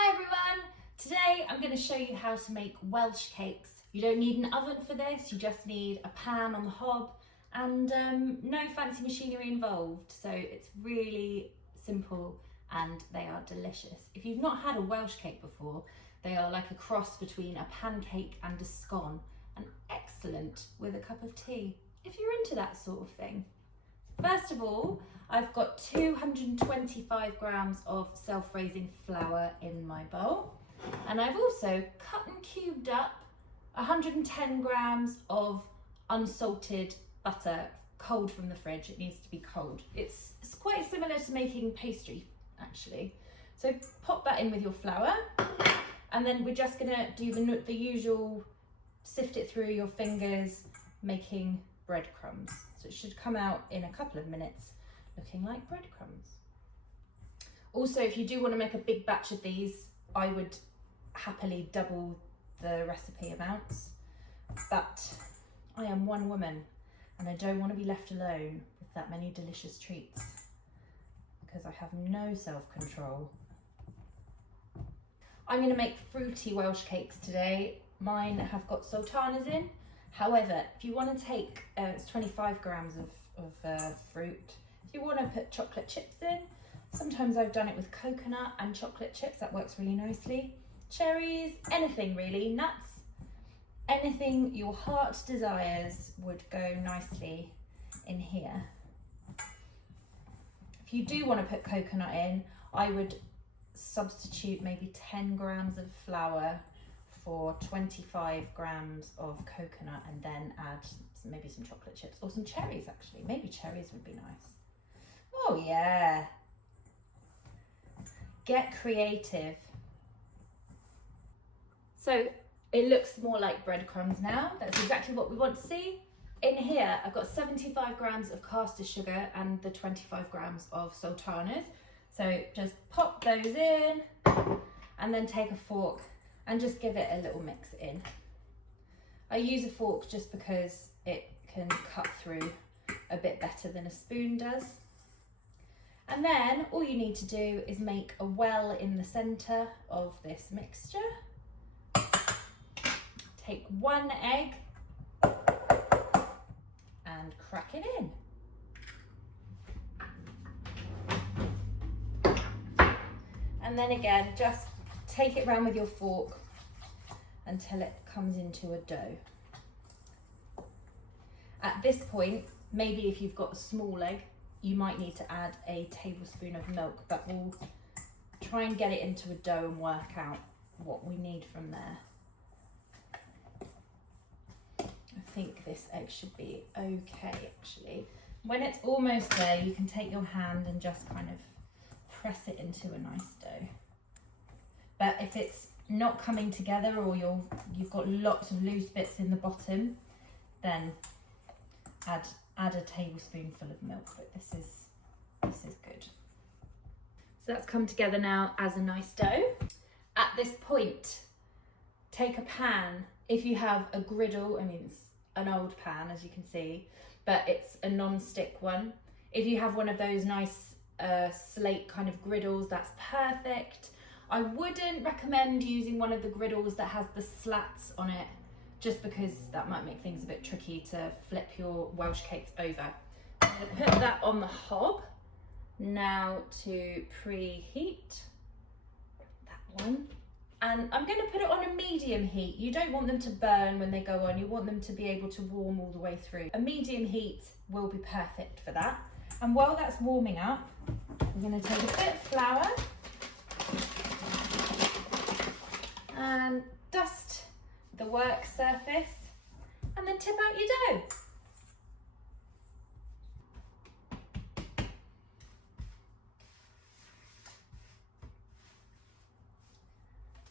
Hi everyone! Today I'm going to show you how to make Welsh cakes. You don't need an oven for this, you just need a pan on the hob and no fancy machinery involved. So it's really simple and they are delicious. If you've not had a Welsh cake before, they are like a cross between a pancake and a scone and excellent with a cup of tea if you're into that sort of thing. First of all, I've got 225 grams of self-raising flour in my bowl, and I've also cut and cubed up 110 grams of unsalted butter, cold from the fridge. It needs to be cold. It's quite similar to making pastry actually. So pop that in with your flour, and then we're just gonna do the usual, sift it through your fingers, making breadcrumbs. So it should come out in a couple of minutes looking like breadcrumbs. Also, if you do want to make a big batch of these, I would happily double the recipe amounts, but I am one woman and I don't want to be left alone with that many delicious treats because I have no self-control. I'm going to make fruity Welsh cakes today. Mine have got sultanas in. However, if you want to take, it's 25 grams of fruit. If you want to put chocolate chips in, sometimes I've done it with coconut and chocolate chips, that works really nicely. Cherries, anything really, nuts, anything your heart desires would go nicely in here. If you do want to put coconut in, I would substitute maybe 10 grams of flour for 25 grams of coconut and then add maybe some chocolate chips or some cherries actually. Maybe cherries would be nice. Oh yeah. Get creative. So it looks more like breadcrumbs now. That's exactly what we want to see. In here, I've got 75 grams of caster sugar and the 25 grams of sultanas. So just pop those in and then take a fork and just give it a little mix in. I use a fork just because it can cut through a bit better than a spoon does. And then all you need to do is make a well in the center of this mixture. Take one egg and crack it in. And then again, just take it round with your fork until it comes into a dough. At this point, maybe if you've got a small egg, you might need to add a tablespoon of milk, but we'll try and get it into a dough and work out what we need from there. I think this egg should be okay actually. When it's almost there, you can take your hand and just kind of press it into a nice dough. But if it's not coming together or you've got lots of loose bits in the bottom, then add a tablespoonful of milk, but this is good. So that's come together now as a nice dough. At this point, take a pan. If you have a griddle, I mean it's an old pan as you can see, but it's a non-stick one. If you have one of those nice slate kind of griddles, that's perfect. I wouldn't recommend using one of the griddles that has the slats on it, just because that might make things a bit tricky to flip your Welsh cakes over. I'm going to put that on the hob now to preheat that one. And I'm going to put it on a medium heat. You don't want them to burn when they go on, you want them to be able to warm all the way through. A medium heat will be perfect for that. And while that's warming up, I'm going to take a bit of flour and dust the work surface and then tip out your dough.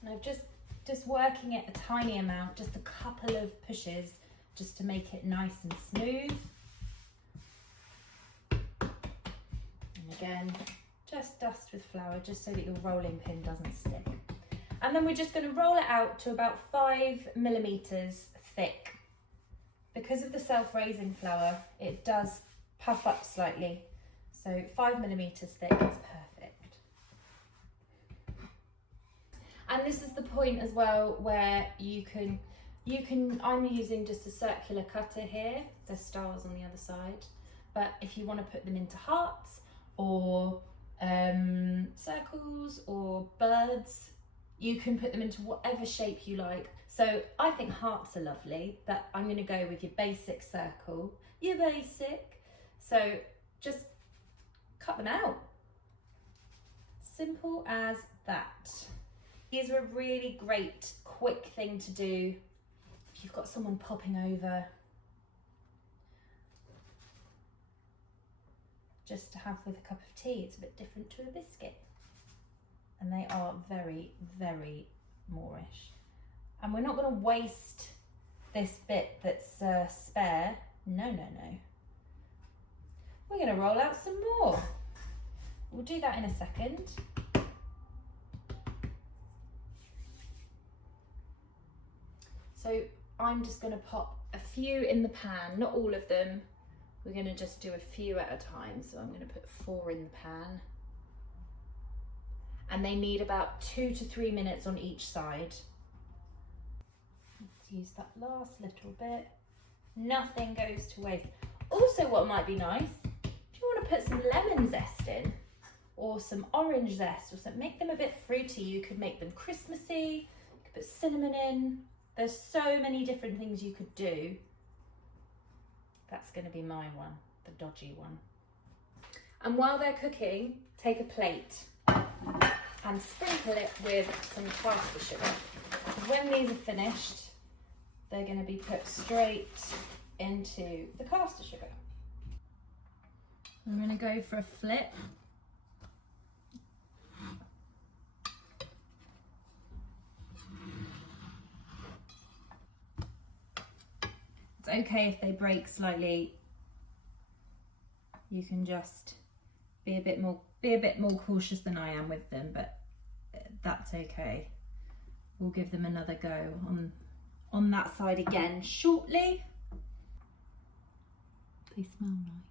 And I'm just working it a tiny amount, just a couple of pushes just to make it nice and smooth. And again, just dust with flour just so that your rolling pin doesn't stick. And then we're just going to roll it out to about 5 millimeters thick. Because of the self-raising flour, it does puff up slightly. So 5 millimeters thick is perfect. And this is the point as well where you can, I'm using just a circular cutter here. There's stars on the other side. But if you want to put them into hearts or circles or birds, you can put them into whatever shape you like. So I think hearts are lovely, but I'm going to go with your basic circle, your basic. So just cut them out. Simple as that. These are a really great, quick thing to do if you've got someone popping over. Just to have with a cup of tea. It's a bit different to a biscuit. And they are very, very Moorish. And we're not going to waste this bit that's spare. No, no, no. We're going to roll out some more. We'll do that in a second. So I'm just going to pop a few in the pan, not all of them. We're going to just do a few at a time. So I'm going to put 4 in the pan. And they need about 2 to 3 minutes on each side. Let's use that last little bit. Nothing goes to waste. Also, what might be nice, if you want to put some lemon zest in, or some orange zest, or something, make them a bit fruity. You could make them Christmassy, you could put cinnamon in. There's so many different things you could do. That's going to be my one, the dodgy one. And while they're cooking, take a plate and sprinkle it with some caster sugar. When these are finished, they're going to be put straight into the caster sugar. I'm going to go for a flip. It's okay if they break slightly. You can just be a bit more cautious than I am with them, but that's okay. We'll give them another go on that side again shortly. They smell nice.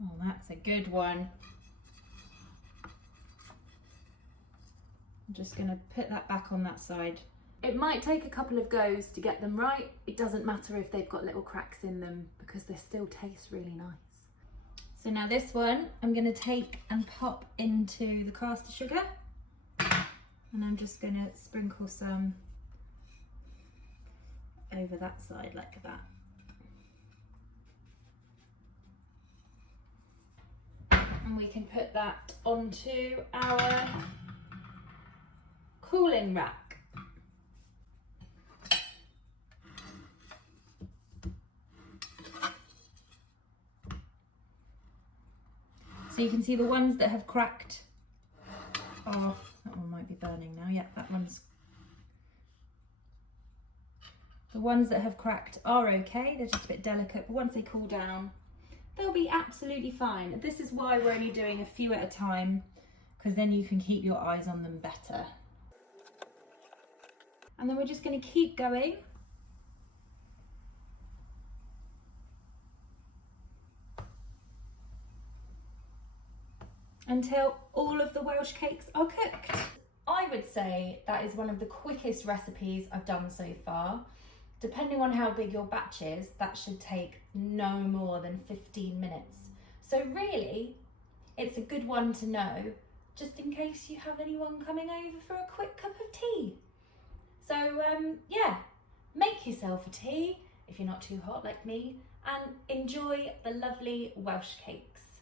Oh, that's a good one. I'm just going to put that back on that side. It might take a couple of goes to get them right. It doesn't matter if they've got little cracks in them because they still taste really nice. So now this one, I'm going to take and pop into the caster sugar. And I'm just going to sprinkle some over that side like that. And we can put that onto our cooling rack. So you can see the ones that have cracked. Oh, that one might be burning now. Yeah, that one's. The ones that have cracked are okay. They're just a bit delicate, but once they cool down, they'll be absolutely fine. This is why we're only doing a few at a time, because then you can keep your eyes on them better. And then we're just going to keep going. Until all of the Welsh cakes are cooked. I would say that is one of the quickest recipes I've done so far. Depending on how big your batch is, that should take no more than 15 minutes. So really, it's a good one to know, just in case you have anyone coming over for a quick cup of tea. So yeah, make yourself a tea if you're not too hot like me, and enjoy the lovely Welsh cakes.